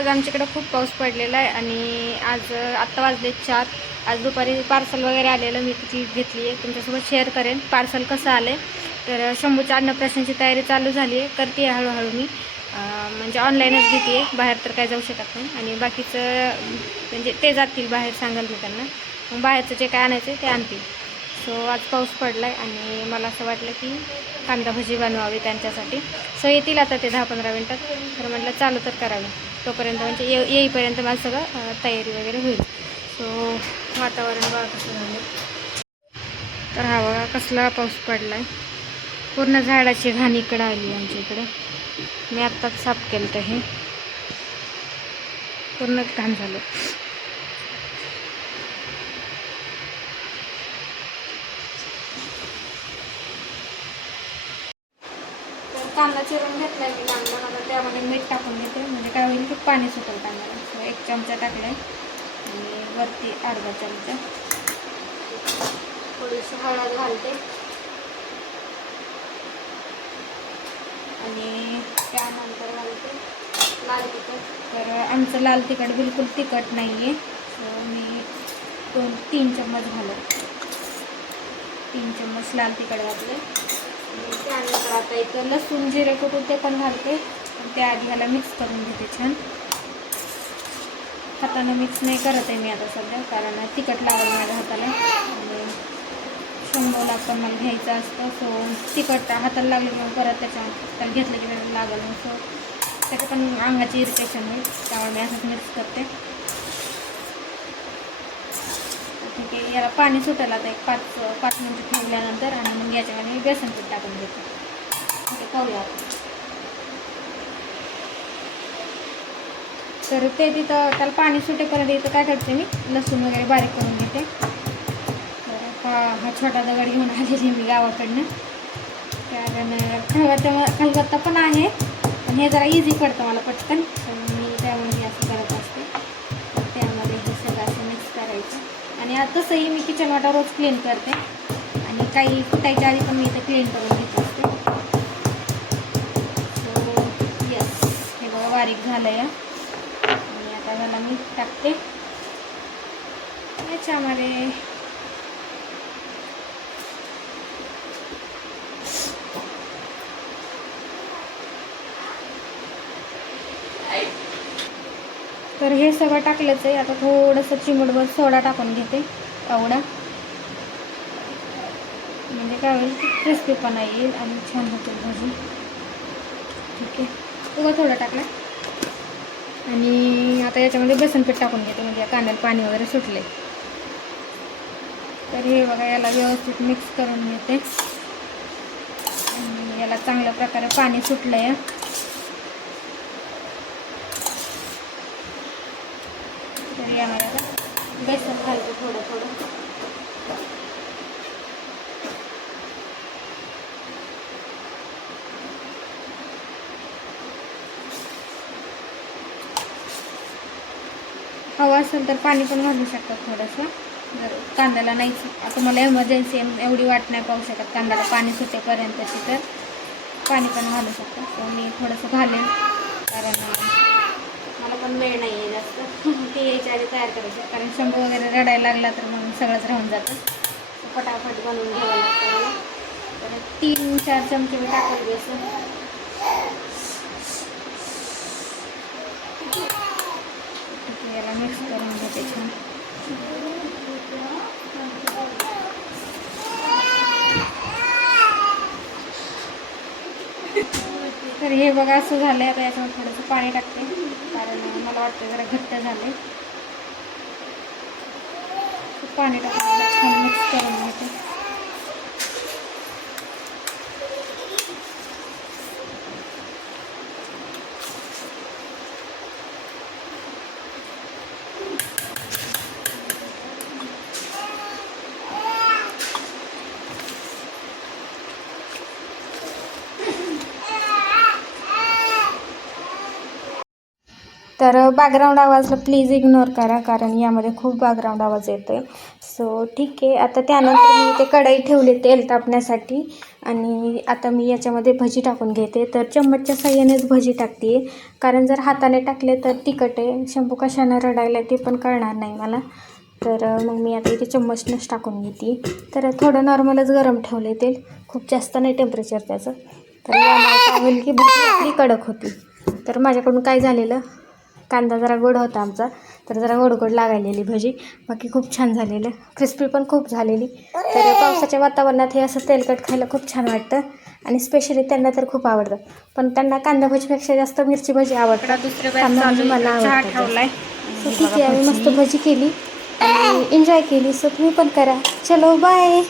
आज आमच्याकडे खूप पाऊस पडलेला आहे आणि आज आत्ता वाजले 4. आज दुपारी पार्सल वगैरे आलेलं मी ती घेतली आहे, तुमच्यासोबत शेअर करेन पार्सल कसं आलं आहे. तर शंभूच्या अन्नप्राशनची तयारी चालू झाली आहे, करते आहे हळूहळू मी. म्हणजे ऑनलाईनच घेते आहे, बाहेर तर काय जाऊ शकत नाही. आणि बाकीचं म्हणजे ते जातील बाहेर, सांगाल मी त्यांना, मग बाहेरचं जे काय आणायचं ते आणतील. सो आज पाऊस पडला आहे आणि मला असं वाटलं की कांदा भजी बनवावी त्यांच्यासाठी. सो येतील आता ते 10-15 मिनटात. तर म्हटलं चालू तर करावी, तोपर्यंत म्हणजे येईपर्यंत माझं सगळं तयारी वगैरे होईल. सो वातावरण बघा कसं झालं. तर हा बघा कसला पाऊस पडला आहे, पूर्ण झाडाची घाण इकडं आली आमच्या इकडे. मी आत्ताच साफ केलं तर हे पूर्ण घाण झालं. कांदा चिरून घेतला आहे मी लांबला. आता त्यामध्ये मीठ टाकून घेते, म्हणजे काय होईल की पाणी सुटेल कांद्याला. सो 1 चमचा टाकला आहे आणि वरती अर्धा चमचा थोडीशी हळद घालते आणि त्यानंतर घालते लाल तिखट. तर आमचं लाल तिखट बिलकुल तिखट नाही आहे, सो मी 2-3 चम्मच घालते. 3 चम्मच लाल तिखट घातले. त्यानंतर आता इथं लसूण जिरे कुठून ते पण घालते. त्याआधी ह्याला मिक्स करून घेते छान. हातानं मिक्स नाही करत आहे मी आता सध्या, कारण तिखट लागलं माझ्या हाताला आणि शंभूला पण मला घ्यायचं असतं. सो तिखट हाताला लागलं की परत त्याला घेतलं की त्याला लागलं नाही. सो त्याचं पण अंगाची इरिटेशन होईल, त्यामुळे मी असंच मिक्स करते. ठीक आहे, याला पाणी सुटायला आता एक 5 मिनिटं ठेवल्यानंतर आणि मग याच्यामध्ये बेसन पीठ टाकून घेते. ठीक आहे, पाहूया. तर ते तिथं त्याला पाणी सुटेपर्यंत इथं काय करते मी लसूण वगैरे बारीक करून घेते. तर हा छोटा दगड घेऊन आलेली मी गावाकडनं, कारण खलबत्ता पण आहे पण हे जरा इझी पडतं मला पटकन, तर मी त्यामुळे असं करत असते. तर त्यामध्ये हे सगळं असं मिक्स करायचं. आणि तसंही मी किचन वाटा रोज क्लीन करते आणि काही कुटायच्या आधी पण मी इथं क्लीन करून घेत असते. सो यस, हे बघा बारीक झालं आहे. आणि आता ह्याला मी टाकते याच्यामध्ये. तर हे सगळं टाकलंच आहे. आता थोडंसं चिमूटभर सोडा टाकून घेते, एवढा, म्हणजे काय होईल की क्रिस्पीपणा येईल आणि छान होते भाजी. ठीक आहे, उगा थोडं टाकलं. आणि आता याच्यामध्ये बेसन पीठ टाकून घेते, म्हणजे कांद्याला पाणी वगैरे सुटले. तर हे बघा, याला व्यवस्थित मिक्स करून घेते आणि याला चांगल्या प्रकारे पाणी सुटलं आहे. तर यामध्ये आता बेसन घालते थोडं थोडं. हवं असेल तर पाणी पण घालू शकतात थोडंसं, जर कांद्याला नाही. आता मला एमर्जन्सी एवढी वाट नाही पाहू शकत कांद्याला पाणी सुटेपर्यंतची, तर पाणी पण घालू शकतात. तर मी थोडंसं घालेन, कारण मला पण वेळ नाही आहे जास्त ते यायच्या आधी तयार करायचं, कारण शंभू वगैरे रडायला लागला तर मग सगळंच राहून जातं. फटाफट बनवून घ्यावं लागतं मला. तर 3-4 चमचे मी टाकून बेसन. याला मिक्स करून घेते छान. तर हे बघा असं झालं आहे. आता याच्यामध्ये थोडंसं पाणी टाकते, कारण मला वाटतं जरा घट्ट झाले. पाणी टाकून छान मिक्स करून घेते. तर बॅकग्राऊंड आवाजला प्लीज इग्नोर करा, कारण यामध्ये खूप बॅकग्राऊंड आवाज येतो आहे. सो ठीक आहे. आता त्यानंतर मी ते कढई ठेवले तेल तापण्यासाठी आणि आता मी याच्यामध्ये भजी टाकून घेते. तर चम्मचच्या साहाय्यानेच भजी टाकते आहे, कारण जर हाताने टाकले तर तिखट आहे. शंभू कशानं रडायला ते पण कळणार नाही मला. तर मग मी आता इथे चम्मचनंच टाकून घेते. तर थोडं नॉर्मलच गरम ठेवले तेल, खूप जास्त नाही टेम्परेचर त्याचं. तर यामुळे काय होईल की भजी आपली कडक होती. तर माझ्याकडून काय झालेलं, कांदा जरा गोड होता आमचा, तर जरा गोड गोड लागायलेली भजी. बाकी खूप छान झालेलं, क्रिस्पी पण खूप झालेली. तर पावसाच्या वातावरणात हे असं तेलकट खायला खूप छान वाटतं आणि स्पेशली त्यांना तर खूप आवडतं. पण त्यांना कांदा भजीपेक्षा जास्त मिरची भजी आवडतात. कांदा भजी मला आवडतं. सो ठीक आहे, आम्ही मस्त भजी केली आणि एन्जॉय केली. सो तुम्ही पण करा. चलो बाय.